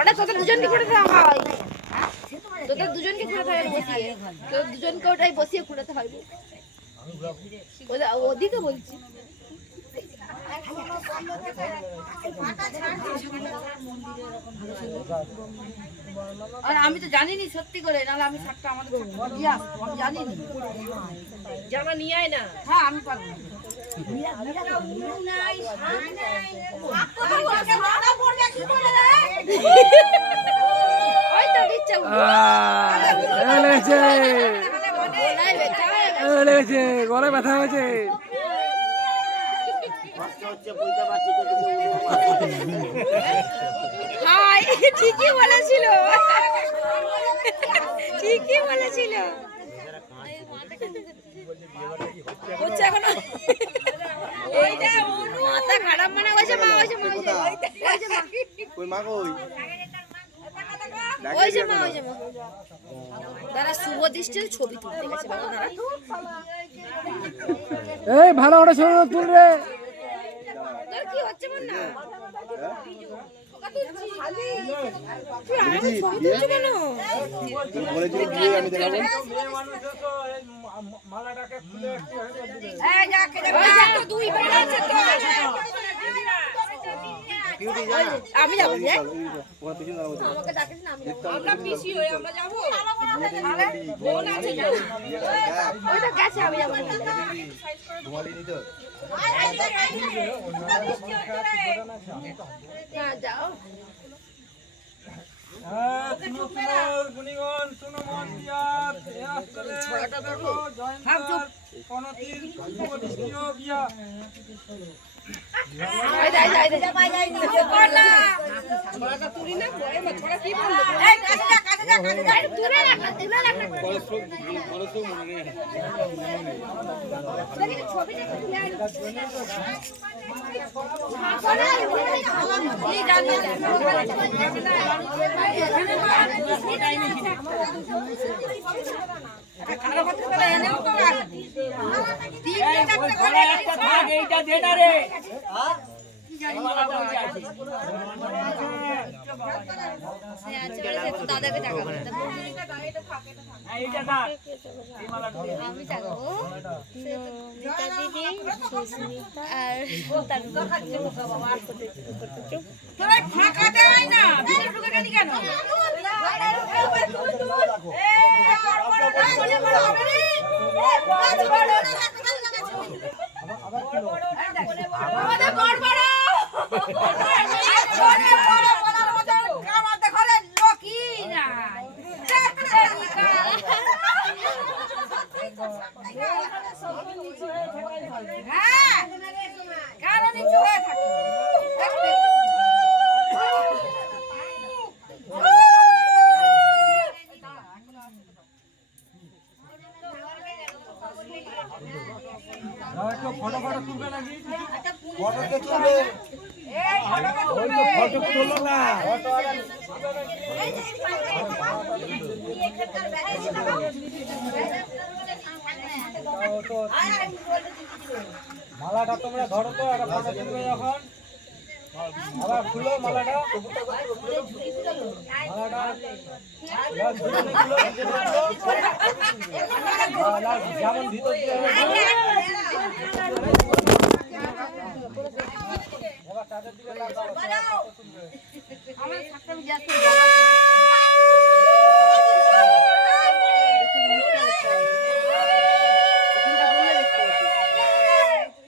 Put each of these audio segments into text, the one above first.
ওটা তোদের দুজনকে করে দেওয়া হয়, তোদের দুজনকে ঘুরাতে হয় বসিয়ে, তোদের দুজনকে ওটাই বসিয়ে ঘুরাতে হয়। ওদিকে বলছি আর আমি তো জানিনি সত্যি করে, নাহলে আমি শাকটা আমাদের আমি জানিনি। জামা নিয়ে আয় না। হ্যাঁ আমি পারবো। গলায় ব্যথা হয়েছে। ঠিকই বলেছিল, ঠিকই বলেছিল। মাথা খারাপ মানে হয়েছে মা, হয়েছে মা, হয়েছে মা, হয়েছে মা। তারা শুভ দৃষ্টির ছবি তুলতে গেছে বাবা। এই ভালো ওটা তুল রে। তোর কি হচ্ছে মন না? আমি যাবো, আমরা পিসি হয়ে আমরা যাবো। ওটা গেছে, আমি যাবো। যাও দাদাকে টাকা আমি যাবো দিদি সুস্মিতা আর ফটো ফটো তুলবে নাকি? ফটো কে তুলবে? ফটো তুলো না। মালাটা তোমরা ধরো তো, একটা ফটো তুলবে যখন আবার খুলো মালাটা। যেমন ভিতর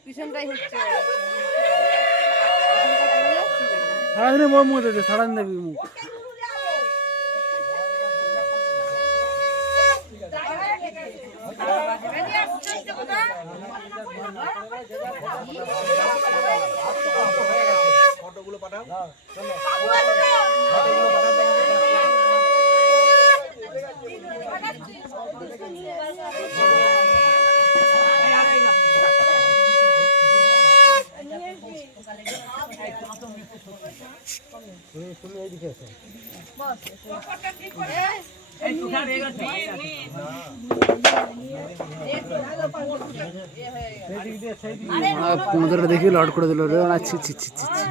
পিছনটাই হচ্ছে সারাদিনে মোর মুখ দেখে সারাদিন দেখবি মুখ। ফটোগুলো পাঠাও। তুমি এইদিকে এসো। তোমাদের দেখি লড করে দিল রে ছি ছি ছি ছি ছি।